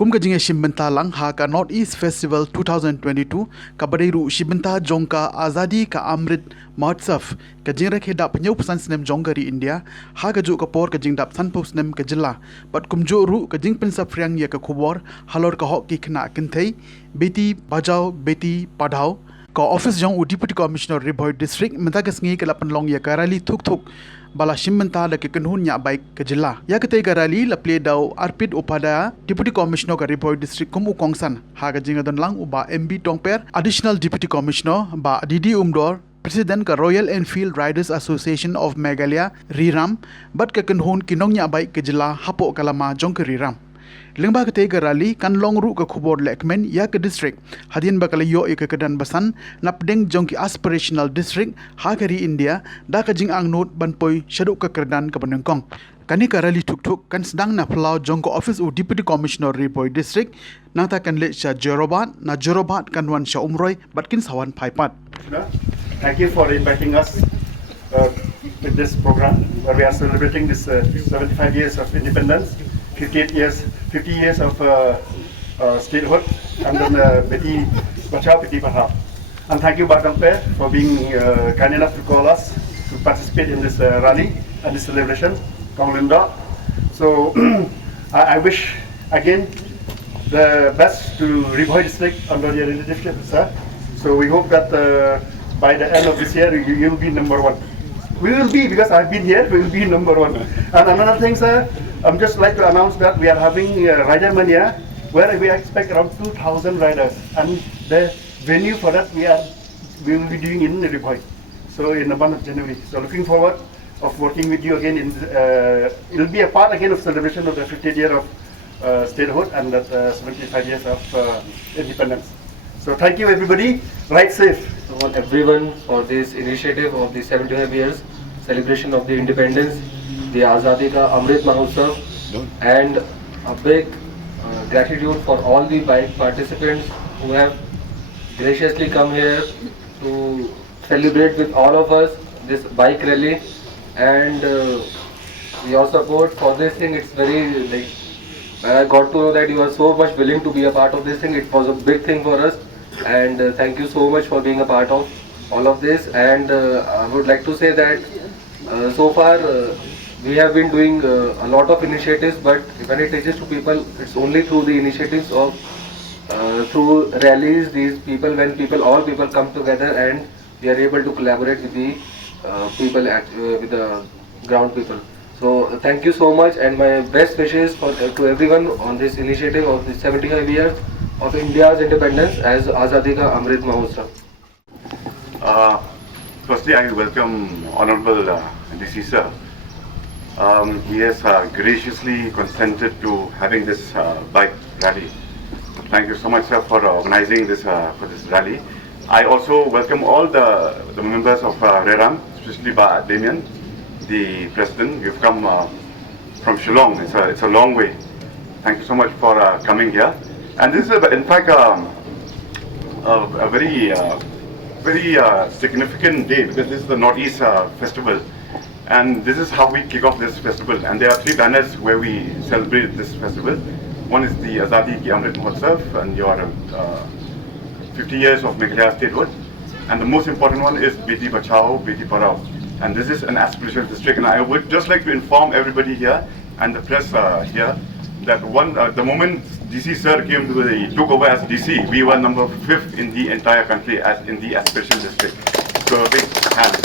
kum ka jingshim bynta lang haka Northeast Festival 2022 ka badairu shibinta jongka azadi ka amrit mahotsav ka jingrek hedap penyau pesan snem jonggari India haka ju ka por ka jingdap sanpo snem ka jilla bat kumjo ru ka jing pensap friang ya ka khubor halor ka hok ki khna kinthei beti bajao beti padhao ka office jong u deputy commissioner Riboy district mentagas ngi ka pynlong ya ka rally thuk thuk bala shimmenta da ke kenhun nya baik ke jilla ya kete garali la ple dau arpid upada deputy commissioner ka Riboy district kumu kongsan ha ga jinga don lang uba MB tongper additional deputy commissioner ba Didi Umdor president ka Royal Enfield Riders Association of Meghalaya Riram bat ke kenhun kinong nya baik ke jilla hapo kalama jong ke Riram lengba kete garali kan long ru ka khubor lekmen ya ke district hadin bakala yo e ke kedan basan napdeng jongki aspirational district hagari India da ka jing ang not banpoi shadu ka kerdan ka benengkong kani karali tuk tuk kan sedang na plau jongko office u deputy commissioner Riboy district nang ta kan le sha jerobat kan wan sha umroi batkin sawan phaipat. Thank you for inviting us with this program where we are celebrating this 75 years of independence, 50 years of statehood, and then Beti Bachao, Beti Padhao. And thank you, Badampe, for being kind enough to call us to participate in this rally and this celebration, Konglinda. So I wish again the best to Riboy district under your leadership, sir. So we hope that by the end of this year, you will be number one. We will be, because I've been here, we will be number one. And another thing, sir, I'm just like to announce that we are having Rider Mania, where we expect around 2,000 riders. And the venue for that we will be doing in Riboy. So in the month of January. So looking forward of working with you again. It will be a part again of celebration of the 50th year of statehood and that 75 years of independence. So thank you everybody. Ride safe. I want everyone for this initiative of the 75 years celebration of the independence, the Azadi Ka Amrit Mahotsav, and a big gratitude for all the bike participants who have graciously come here to celebrate with all of us this bike rally, and your support for this thing. It's very when I got to know that you are so much willing to be a part of this thing, it was a big thing for us. And thank you so much for being a part of all of this. And I would like to say that so far we have been doing a lot of initiatives, but when it reaches to people, it's only through the initiatives of through rallies, when all people come together and we are able to collaborate with the people with the ground people. So thank you so much, and my best wishes to everyone on this initiative of the 75 years of India's independence as Azadi Ka Amrit Mahotsav. Firstly, I welcome Honorable DC Sir. He has graciously consented to having this bike rally. Thank you so much, sir, for organizing this for this rally. I also welcome all the members of Reram, especially Damien, the president. You've come from Shillong. It's a long way. Thank you so much for coming here. And this is, in fact, a very significant day, because this is the Northeast Festival, and this is how we kick off this festival. And there are three banners where we celebrate this festival. One is the Azadi Ki Amrit Mahotsav and your 50 years of Meghalaya statehood, and the most important one is Beti Bachao, Beti Padhao. And this is an aspirational district. And I would just like to inform everybody here and the press here that the moment DC sir took over as DC, we were number 5th in the entire country as in the aspiration district. So a big hand.